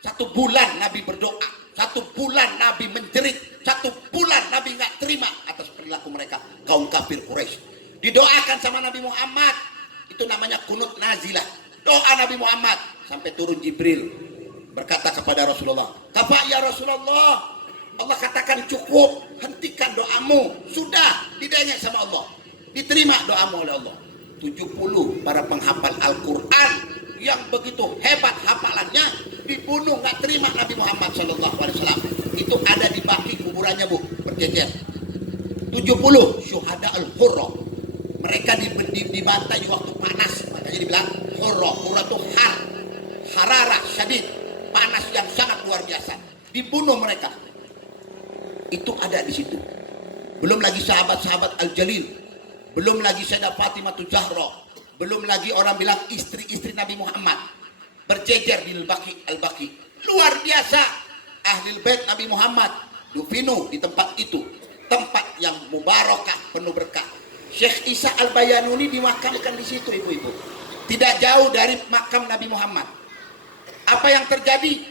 1 bulan Nabi berdoa, 1 bulan Nabi menjerit, 1 bulan Nabi nggak terima atas perilaku mereka, kaum kafir Quraisy. Didoakan sama Nabi Muhammad, itu namanya kunut nazilah, doa Nabi Muhammad, sampai turun Jibril berkata kepada Rasulullah, kafa ya Rasulullah, Allah katakan cukup, hentikan doamu, sudah didengek sama Allah, diterima doamu oleh Allah. 70 para penghafal Al-Quran yang begitu hebat hafalannya dibunuh, nggak terima Nabi Muhammad SAW. Itu ada di Baqi kuburannya bu, berjejer. 70 syuhada al-hurra. Mereka dibantai di waktu panas, makanya dibilang hurra. Hurra itu hararah syadid, panas yang sangat luar biasa. Dibunuh mereka. Itu ada di situ. Belum lagi sahabat-sahabat Al-Jalil, belum lagi Sayyidah Fatimah Zahra, belum lagi orang bilang istri-istri Nabi Muhammad berjejer di Al-Baqi. Luar biasa. Ahlul Bait Nabi Muhammad dufinu di tempat itu, tempat yang mubarakah, penuh berkah. Syekh Isa Al-Bayanuni dimakamkan di situ, ibu-ibu. Tidak jauh dari makam Nabi Muhammad. Apa yang terjadi?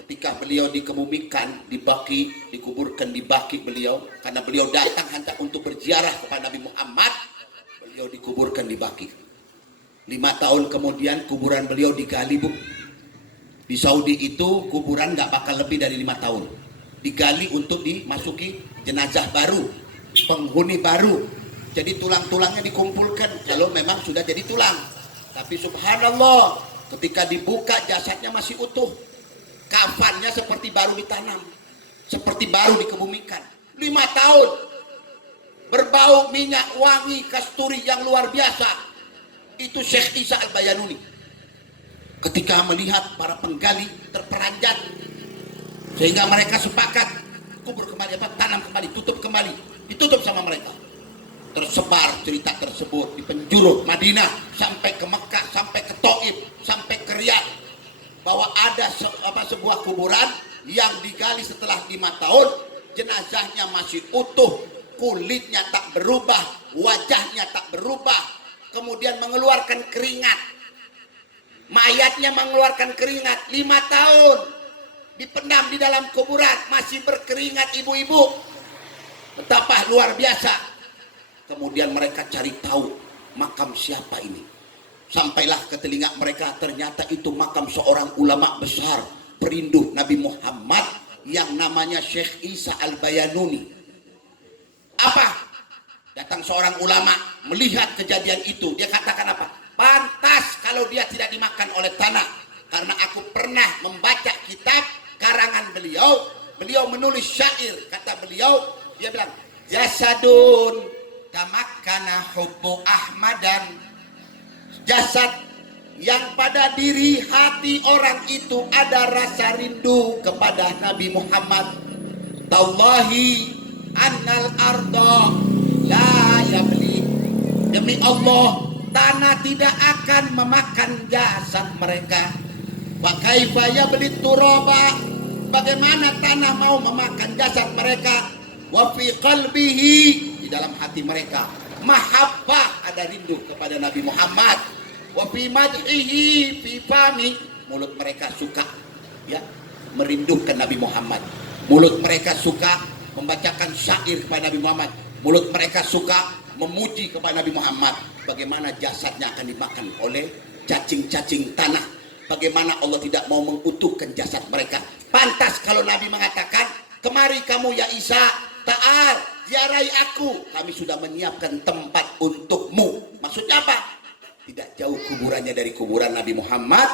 Ketika beliau dikebumikan di Baqi, dikuburkan di Baqi beliau, karena beliau datang hanya untuk berziarah kepada Nabi Muhammad, beliau dikuburkan di Baqi. 5 tahun kemudian kuburan beliau digali, Bu. Di Saudi itu kuburan nggak bakal lebih dari 5 tahun. Digali untuk dimasuki jenazah baru, penghuni baru. Jadi tulang-tulangnya dikumpulkan kalau memang sudah jadi tulang. Tapi subhanallah, ketika dibuka jasadnya masih utuh. Kafannya seperti baru ditanam, seperti baru dikebumikan. 5 tahun. Berbau minyak wangi kasturi yang luar biasa. Itu Syekh Isa Al-Bayanuni. Ketika melihat para penggali terperanjat, sehingga mereka sepakat kubur kembali, tanam kembali, tutup kembali, ditutup sama mereka. Tersebar cerita tersebut di penjuru Madinah, sampai ke Mekah, sampai ke Taif, sampai ke Riyadh, bahwa ada sebuah kuburan yang digali setelah 5 tahun, jenazahnya masih utuh, kulitnya tak berubah, wajahnya tak berubah, kemudian mengeluarkan keringat, mayatnya mengeluarkan keringat. 5 tahun dipendam di dalam kuburan, masih berkeringat, ibu-ibu. Betapa luar biasa. Kemudian mereka cari tahu makam siapa ini. Sampailah ke telinga mereka, ternyata itu makam seorang ulama besar, perinduh Nabi Muhammad, yang namanya Syekh Isa Al-Bayanuni. Apa? Datang seorang ulama melihat kejadian itu, dia katakan apa? Pantas kalau dia tidak dimakan oleh tanah, karena aku pernah membaca kitab karangan beliau. Beliau menulis syair, kata beliau, dia bilang, jasadun tamakkana hubbu Ahmadan, jasad yang pada diri hati orang itu ada rasa rindu kepada Nabi Muhammad. Tallahi annal arda la yabli, demi Allah tanah tidak akan memakan jasad mereka. Wa kaifa yabli turaba, bagaimana tanah mau memakan jasad mereka. Wa fi qalbihi, di dalam hati mereka mahabbah, ada rindu kepada Nabi Muhammad. Wa fi madhihi fi fami, mulut mereka suka ya merindukan Nabi Muhammad. Mulut mereka suka membacakan syair kepada Nabi Muhammad. Mulut mereka suka memuji kepada Nabi Muhammad. Bagaimana jasadnya akan dimakan oleh cacing-cacing tanah. Bagaimana Allah tidak mau mengutuhkan jasad mereka. Pantas kalau Nabi mengatakan, kemari kamu ya Isa, ta'al, ziarahi aku, kami sudah menyiapkan tempat untukmu. Maksudnya apa? Tidak jauh kuburannya dari kuburan Nabi Muhammad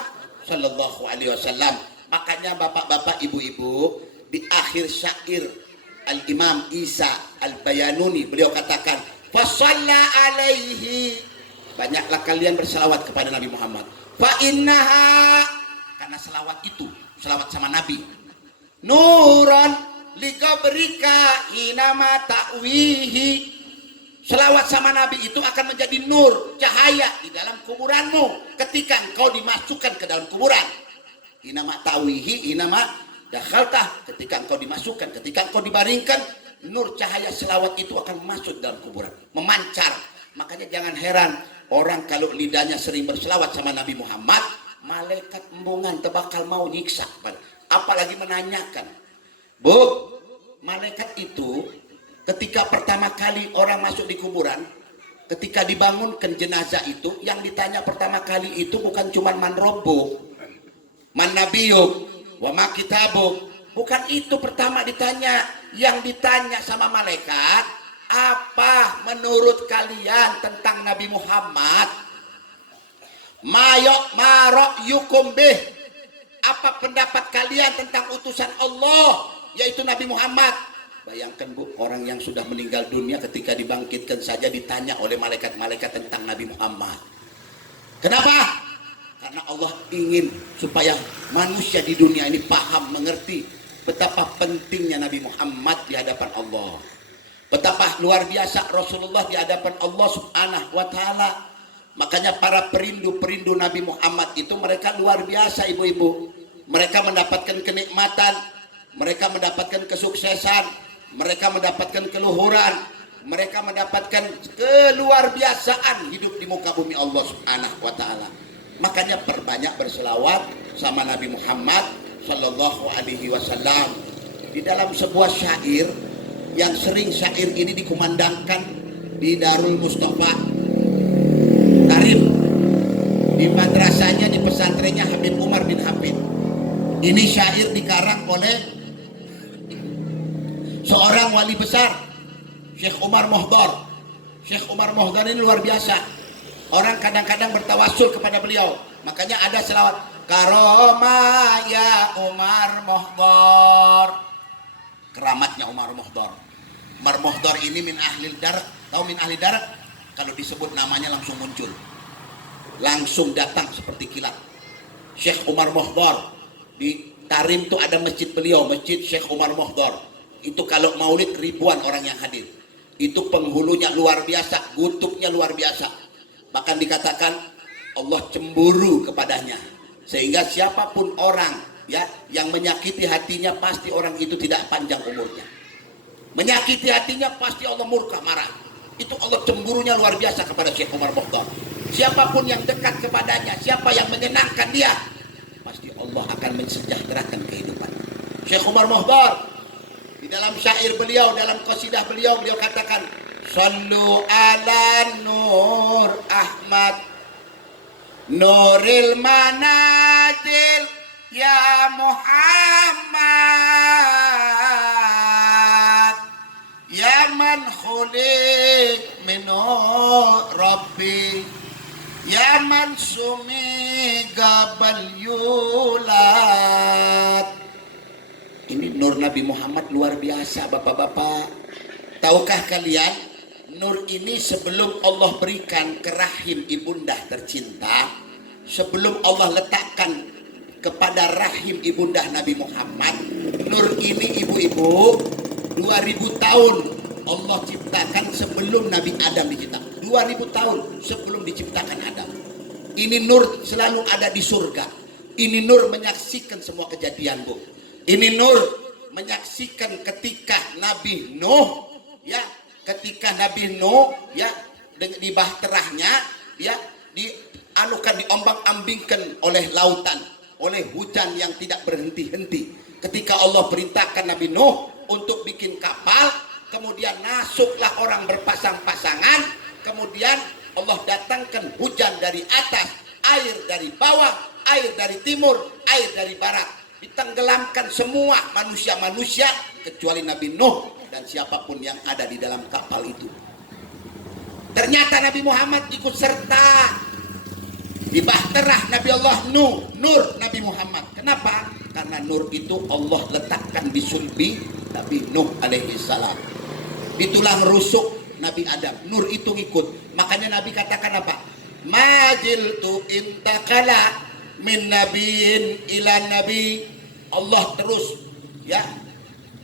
Sallallahu Alaihi Wasallam. Makanya bapak-bapak, ibu-ibu, di akhir syair Al-Imam Isa Al-Bayanuni, beliau katakan, fasalla alaihi, banyaklah kalian berselawat kepada Nabi Muhammad. Fa innaha, karena selawat itu, selawat sama Nabi, nuran ligabrika inama ta'wihi, selawat sama Nabi itu akan menjadi nur, cahaya di dalam kuburanmu ketika engkau dimasukkan ke dalam kuburan. Inama ta'wihi inama dakhaltah, ketika engkau dimasukkan, ketika engkau dibaringkan, nur cahaya selawat itu akan masuk dalam kuburan, memancar. Makanya jangan heran orang kalau lidahnya sering berselawat sama Nabi Muhammad, malaikat embungan bakal mau nyiksa, apalagi menanyakan. Bu, malaikat itu ketika pertama kali orang masuk di kuburan, ketika dibangunkan jenazah itu, yang ditanya pertama kali itu bukan cuma man robbuk, man nabiyuk, wa ma kitabuk. Bukan itu pertama ditanya. Yang ditanya sama malaikat, apa menurut kalian tentang Nabi Muhammad? Mara'yukum bih, apa pendapat kalian tentang utusan Allah, yaitu Nabi Muhammad? Bayangkan Bu, orang yang sudah meninggal dunia ketika dibangkitkan saja ditanya oleh malaikat-malaikat tentang Nabi Muhammad. Kenapa? Karena Allah ingin supaya manusia di dunia ini paham, mengerti betapa pentingnya Nabi Muhammad di hadapan Allah. Betapa luar biasa Rasulullah di hadapan Allah Subhanahu wa Ta'ala. Makanya para perindu-perindu Nabi Muhammad itu mereka luar biasa ibu-ibu. Mereka mendapatkan kenikmatan, mereka mendapatkan kesuksesan, mereka mendapatkan keluhuran, mereka mendapatkan keluar biasaan hidup di muka bumi Allah Subhanahu wa Ta'ala. Makanya perbanyak berselawat sama Nabi Muhammad Sallallahu Alaihi Wasallam. Di dalam sebuah syair yang sering syair ini dikumandangkan di Darul Mustafa Tarif, di madrasahnya, di pesantrennya Habib Umar bin Habib. Ini syair dikarang oleh seorang wali besar, Syekh Umar Mohdar. Syekh Umar Mohdar ini luar biasa. Orang kadang-kadang bertawasul kepada beliau. Makanya ada selawat, Karoma ya Umar Mohdar. Keramatnya Umar Mohdar. Umar Mohdar ini min ahli darak. Tahu min ahli darak? Kalau disebut namanya langsung muncul. Langsung datang seperti kilat. Syekh Umar Mohdar. Di Tarim itu ada masjid beliau, Masjid Syekh Umar Mohdar. Itu kalau maulid ribuan orang yang hadir. Itu penghulunya luar biasa, gutupnya luar biasa. Bahkan dikatakan Allah cemburu kepadanya. Sehingga siapapun orang ya yang menyakiti hatinya pasti orang itu tidak panjang umurnya. Menyakiti hatinya pasti Allah murka, marah. Itu Allah cemburunya luar biasa kepada Syekh Umar Mohdar. Siapapun yang dekat kepadanya, siapa yang menyenangkan dia, pasti Allah akan mensejahterakan kehidupan. Syekh Umar Mohdar di dalam syair beliau, dalam qasidah beliau, beliau katakan, Sallu ala Nur Ahmad Nuril Manazil ya Muhammad ya man khuliq min Rabbi ya man sumi gabal yulad. Ini nur Nabi Muhammad luar biasa bapak-bapak. Tahukah kalian, nur ini sebelum Allah berikan ke rahim ibunda tercinta, sebelum Allah letakkan kepada rahim ibunda Nabi Muhammad, nur ini ibu-ibu 2000 tahun Allah ciptakan sebelum Nabi Adam diciptakan. 2000 tahun sebelum diciptakan Adam. Ini nur selalu ada di surga. Ini nur menyaksikan semua kejadian, Bu. Ini nur menyaksikan ketika Nabi Nuh ya, ketika Nabi Nuh ya di bahterahnya ya diombang-ambingkan oleh lautan, oleh hujan yang tidak berhenti-henti. Ketika Allah perintahkan Nabi Nuh untuk bikin kapal, kemudian masuklah orang berpasang-pasangan, kemudian Allah datangkan hujan dari atas, air dari bawah, air dari timur, air dari barat. Ditenggelamkan semua manusia-manusia kecuali Nabi Nuh dan siapapun yang ada di dalam kapal itu. Ternyata Nabi Muhammad ikut serta di bahterah Nabi Allah Nuh, nur Nabi Muhammad. Kenapa? Karena nur itu Allah letakkan di sulbi Nabi Nuh alaihi salam. Di tulang rusuk Nabi Adam, nur itu ikut. Makanya Nabi katakan apa? Majiltu intakala min nabiin ila nabi. Allah terus ya,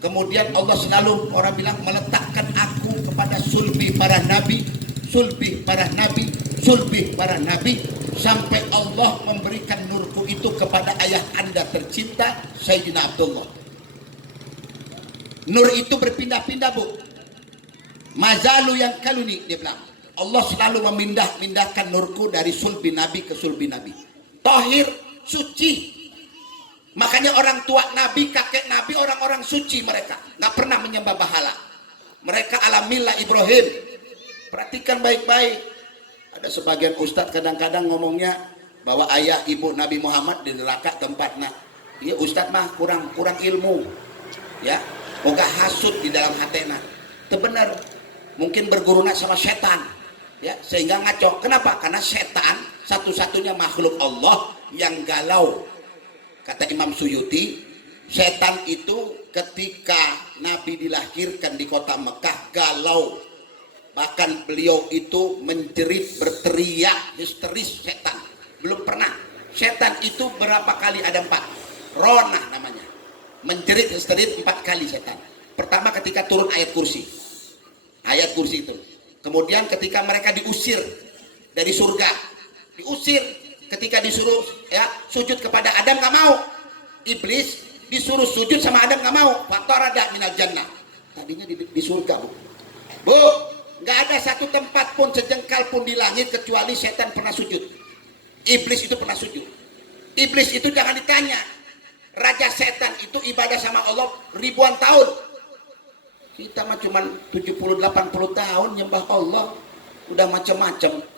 kemudian Allah selalu, orang bilang, meletakkan aku kepada sulbi para nabi, sulbi para nabi, sulbi para nabi, sampai Allah memberikan nurku itu kepada ayah anda tercinta Sayyidina Abdullah. Nur itu berpindah-pindah, Bu. Mazalu yang kaluni, dia bilang, Allah selalu memindahkan nurku dari sulbi nabi ke sulbi nabi. Tahir, suci. Makanya orang tua Nabi, kakek Nabi, orang-orang suci mereka. Nggak pernah menyembah bahala. Mereka ala millah Ibrahim. Perhatikan baik-baik. Ada sebagian ustadz kadang-kadang ngomongnya bahwa ayah ibu Nabi Muhammad di neraka tempatnya. Iya ustadz mah kurang ilmu. Ya, boga hasut di dalam hatena. Itu benar. Mungkin berguruna sama setan. Ya, sehingga ngaco. Kenapa? Karena setan satu-satunya makhluk Allah yang galau. Kata Imam Suyuti, setan itu ketika Nabi dilahirkan di kota Mekah galau. Bahkan beliau itu menjerit, berteriak, histeris setan. Belum pernah. Setan itu berapa kali ada 4. Ronah namanya. Menjerit, histeris 4 kali setan. Pertama ketika turun ayat kursi. Ayat kursi itu. Kemudian ketika mereka diusir dari surga. Diusir. Ketika disuruh ya sujud kepada Adam nggak mau. Iblis disuruh sujud sama Adam nggak mau. Fatarada minal jannah. Tadinya di surga, Bu, nggak ada satu tempat pun sejengkal pun di langit kecuali setan pernah sujud. Iblis itu pernah sujud. Iblis itu jangan ditanya. Raja setan itu ibadah sama Allah ribuan tahun. Kita mah cuma 70-80 tahun nyembah Allah. Udah macam-macam.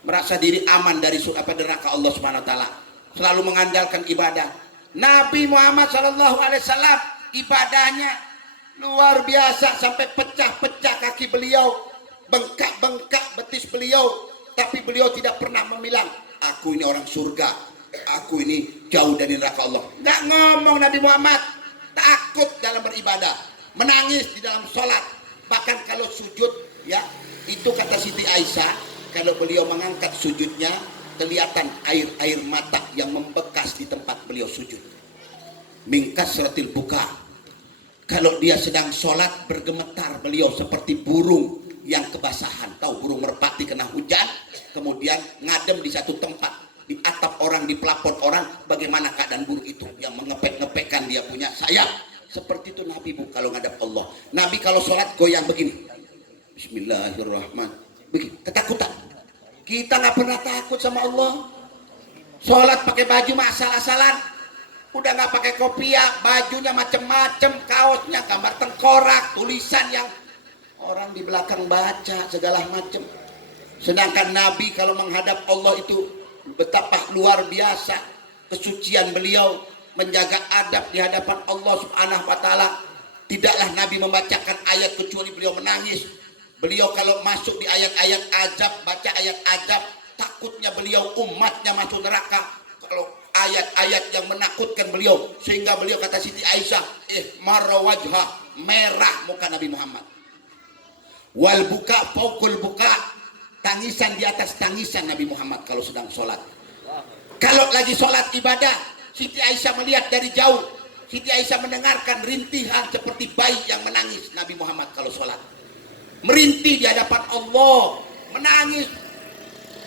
Merasa diri aman dari neraka Allah Subhanahu wa taala. Selalu mengandalkan ibadah. Nabi Muhammad SAW ibadahnya luar biasa sampai pecah-pecah kaki beliau, bengkak-bengkak betis beliau, tapi beliau tidak pernah memilang, aku ini orang surga, aku ini jauh dari neraka Allah. Nggak ngomong Nabi Muhammad, takut dalam beribadah, menangis di dalam sholat, bahkan kalau sujud ya itu kata Siti Aisyah, kalau beliau mengangkat sujudnya kelihatan air mata yang membekas di tempat beliau sujud. Mingkas seratil buka. Kalau dia sedang sholat bergemetar beliau seperti burung yang kebasahan. Tahu burung merpati kena hujan, kemudian ngadem di satu tempat, di atap orang, di pelapon orang. Bagaimana keadaan burung itu yang mengepek-ngepekkan dia punya sayap. Seperti itu Nabi, Bu, kalau ngadap Allah. Nabi kalau sholat goyang begini. Bismillahirrahmanirrahim. Begini, ketakutan. Kita nggak pernah takut sama Allah. Sholat pakai baju asal-asalan, udah nggak pakai kopiah, bajunya macem-macem, kaosnya gambar tengkorak, tulisan yang orang di belakang baca segala macem. Sedangkan Nabi kalau menghadap Allah itu betapa luar biasa kesucian beliau, menjaga adab di hadapan Allah Subhanahu wa taala. Tidaklah Nabi membacakan ayat kecuali beliau menangis. Beliau kalau masuk di ayat-ayat azab, baca ayat azab, takutnya beliau umatnya masuk neraka. Kalau ayat-ayat yang menakutkan beliau, sehingga beliau kata Siti Aisyah, marra wajha, merah muka Nabi Muhammad. Wal buka fauqul buka, tangisan di atas tangisan Nabi Muhammad kalau sedang sholat. Kalau lagi sholat ibadah, Siti Aisyah melihat dari jauh. Siti Aisyah mendengarkan rintihan seperti bayi yang menangis Nabi Muhammad kalau sholat. Merintih di hadapan Allah, menangis,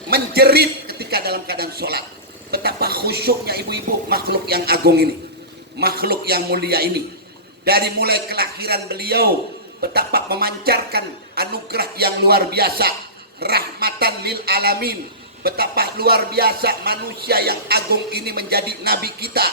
menjerit ketika dalam keadaan sholat. Betapa khusyuknya ibu-ibu makhluk yang agung ini, makhluk yang mulia ini. Dari mulai kelahiran beliau, betapa memancarkan anugerah yang luar biasa, rahmatan lil alamin. Betapa luar biasa manusia yang agung ini menjadi nabi kita.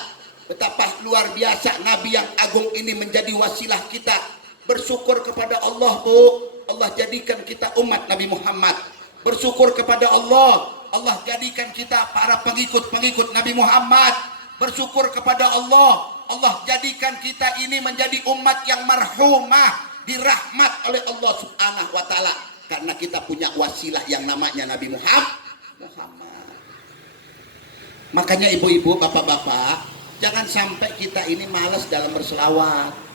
Betapa luar biasa nabi yang agung ini menjadi wasilah kita. Bersyukur kepada Allah, Bu. Allah jadikan kita umat Nabi Muhammad. Bersyukur kepada Allah. Allah jadikan kita para pengikut-pengikut Nabi Muhammad. Bersyukur kepada Allah. Allah jadikan kita ini menjadi umat yang marhumah, dirahmat oleh Allah Subhanahu wa taala. Karena kita punya wasilah yang namanya Nabi Muhammad. Makanya ibu-ibu, bapak-bapak, jangan sampai kita ini malas dalam berselawat.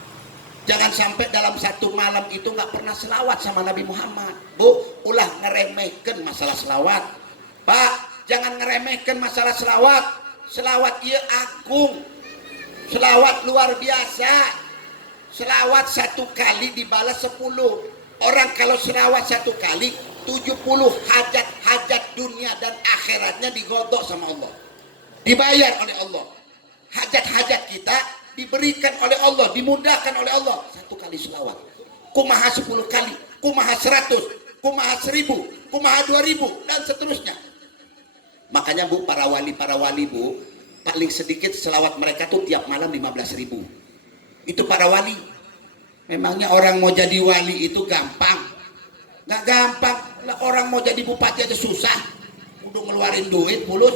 Jangan sampai dalam satu malam itu nggak pernah selawat sama Nabi Muhammad. Bu, ulah ngeremehkan masalah selawat. Pak, jangan ngeremehkan masalah selawat. Selawat ia agung. Selawat luar biasa. Selawat satu kali dibalas 10. Orang kalau selawat satu kali, 70 hajat-hajat dunia dan akhiratnya digodok sama Allah. Dibayar oleh Allah. Hajat-hajat kita diberikan oleh Allah, dimudahkan oleh Allah. Satu kali selawat. Kumaha 10 kali, kumaha 100, kumaha 1000, kumaha 2000, dan seterusnya. Makanya Bu, para wali Bu, paling sedikit selawat mereka tuh tiap malam 15.000. Itu para wali. Memangnya orang mau jadi wali itu gampang? Nggak gampang. Orang mau jadi bupati aja susah. Udah ngeluarin duit mulus.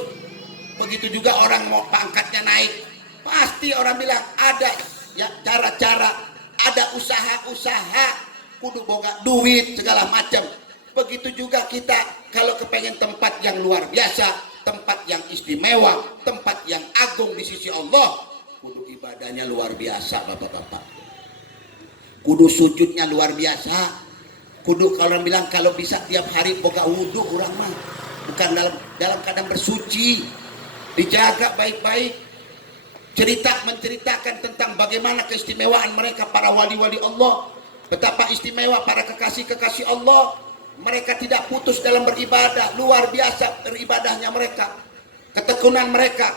Begitu juga orang mau pangkatnya naik. Pasti orang bilang ada ya cara-cara, ada usaha-usaha, kudu boga duit segala macam. Begitu juga kita kalau kepengen tempat yang luar biasa, tempat yang istimewa, tempat yang agung di sisi Allah, kudu ibadahnya luar biasa, bapak-bapak. kudu sujudnya luar biasa, kudu kalau orang bilang kalau bisa tiap hari boga wudhu orang mah, bukan dalam keadaan bersuci, dijaga baik-baik. Menceritakan tentang bagaimana keistimewaan mereka para wali-wali Allah, betapa istimewa para kekasih-kekasih Allah. Mereka tidak putus dalam beribadah, luar biasa beribadahnya mereka, ketekunan mereka.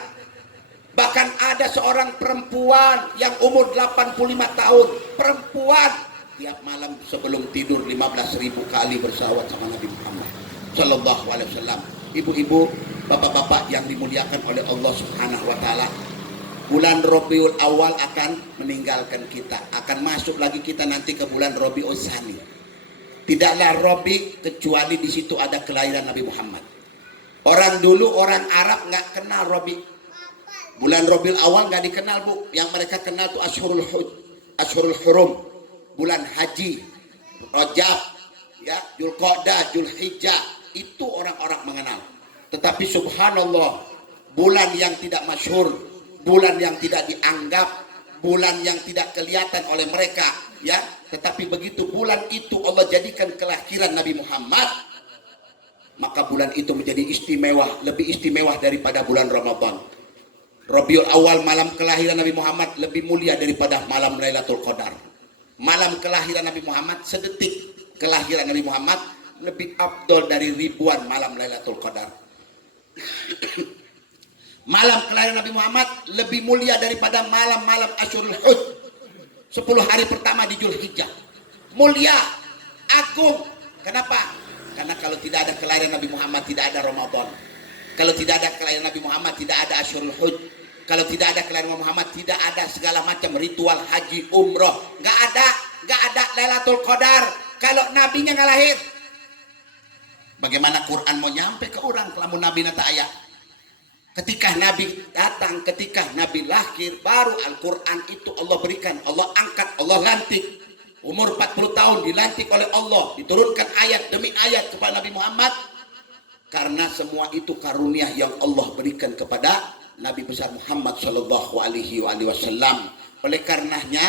Bahkan ada seorang perempuan yang umur 85 tahun, perempuan tiap malam sebelum tidur 15.000 kali bersalawat sama Nabi Muhammad Sallallahu Alaihi Wasallam. Ibu-ibu, bapak-bapak yang dimuliakan oleh Allah Subhanahu Wa Taala, bulan Rabiul Awal akan meninggalkan kita, akan masuk lagi kita nanti ke bulan Rabiul Tsani. Tidaklah Rabi kecuali di situ ada kelahiran Nabi Muhammad. Orang dulu orang Arab nggak kenal Rabi. Bulan Rabiul Awal nggak dikenal, Bu. Yang mereka kenal itu Ashurul Hurum, bulan haji, Rajab, ya, Dzulqa'dah, Dzulhijjah, itu orang-orang mengenal. Tetapi subhanallah, bulan yang tidak masyhur, bulan yang tidak dianggap, bulan yang tidak kelihatan oleh mereka, ya, tetapi begitu bulan itu Allah jadikan kelahiran Nabi Muhammad, maka bulan itu menjadi istimewa, lebih istimewa daripada bulan Ramadan. Rabiul Awal, malam kelahiran Nabi Muhammad, lebih mulia daripada malam Lailatul Qadar. Malam kelahiran Nabi Muhammad, sedetik kelahiran Nabi Muhammad lebih afdol dari ribuan malam Lailatul Qadar. Malam kelahiran Nabi Muhammad lebih mulia daripada malam-malam Ashurul Hajj, 10 hari pertama di Dzulhijjah. Mulia, agung. Kenapa? Karena kalau tidak ada kelahiran Nabi Muhammad, tidak ada Ramadan. Kalau tidak ada kelahiran Nabi Muhammad, tidak ada Ashurul Hajj. Kalau tidak ada kelahiran Nabi Muhammad, tidak ada segala macam ritual haji, umroh. Nggak ada Lailatul Qadar kalau nabinya nggak lahir. Bagaimana Quran mau nyampe ke orang kalau Nabi nata ayat? Ketika Nabi datang, ketika Nabi lahir, baru Al-Quran itu Allah berikan, Allah angkat, Allah lantik. Umur 40 tahun dilantik oleh Allah, diturunkan ayat demi ayat kepada Nabi Muhammad. Karena semua itu karunia yang Allah berikan kepada Nabi besar Muhammad Sallallahu Alaihi Wasallam. Oleh karenanya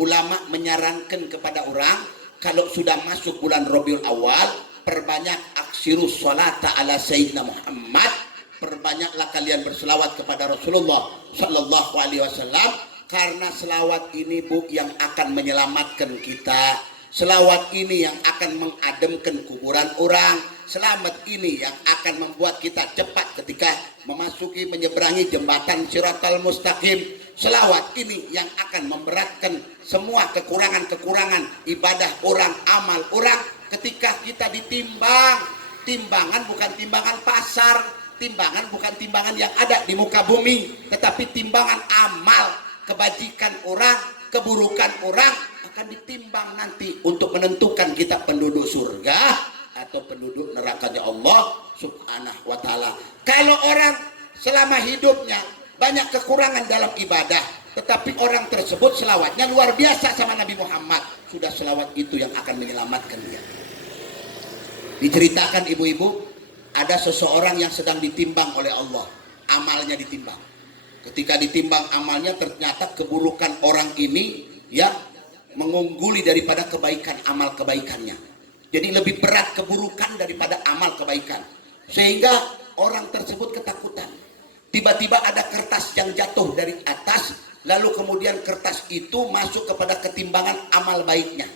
ulama menyarankan kepada orang, kalau sudah masuk bulan Rabiul Awal, perbanyak aksirus sholata ala Sayyidina Muhammad. Perbanyaklah kalian berselawat kepada Rasulullah Sallallahu Alaihi Wasallam, karena selawat ini, Bu, yang akan menyelamatkan kita. Selawat ini yang akan mengademkan kuburan orang. Selamat ini yang akan membuat kita cepat ketika memasuki, menyeberangi jembatan Shiratal Mustaqim. Selawat ini yang akan memberatkan semua kekurangan-kekurangan ibadah orang, amal orang. Ketika kita ditimbang, timbangan bukan timbangan pasar, timbangan bukan timbangan yang ada di muka bumi, tetapi timbangan amal, kebajikan orang, keburukan orang akan ditimbang nanti untuk menentukan kita penduduk surga atau penduduk nerakanya Allah Subhanahu wa Ta'ala. Kalau orang selama hidupnya banyak kekurangan dalam ibadah, tetapi orang tersebut selawatnya luar biasa sama Nabi Muhammad, sudah selawat itu yang akan menyelamatkan dia. Diceritakan ibu-ibu, ada seseorang yang sedang ditimbang oleh Allah, amalnya ditimbang. Ketika ditimbang amalnya, ternyata keburukan orang ini ya mengungguli daripada kebaikan, amal kebaikannya. Jadi lebih berat keburukan daripada amal kebaikan. Sehingga orang tersebut ketakutan. Tiba-tiba ada kertas yang jatuh dari atas, lalu kemudian kertas itu masuk kepada ketimbangan amal baiknya.